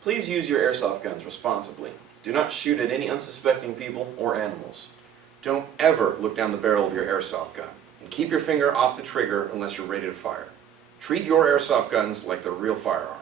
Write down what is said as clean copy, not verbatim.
Please use your airsoft guns responsibly. Do not shoot at any unsuspecting people or animals. Don't ever look down the barrel of your airsoft gun, and keep your finger off the trigger unless you're ready to fire. Treat your airsoft guns like they're real firearms.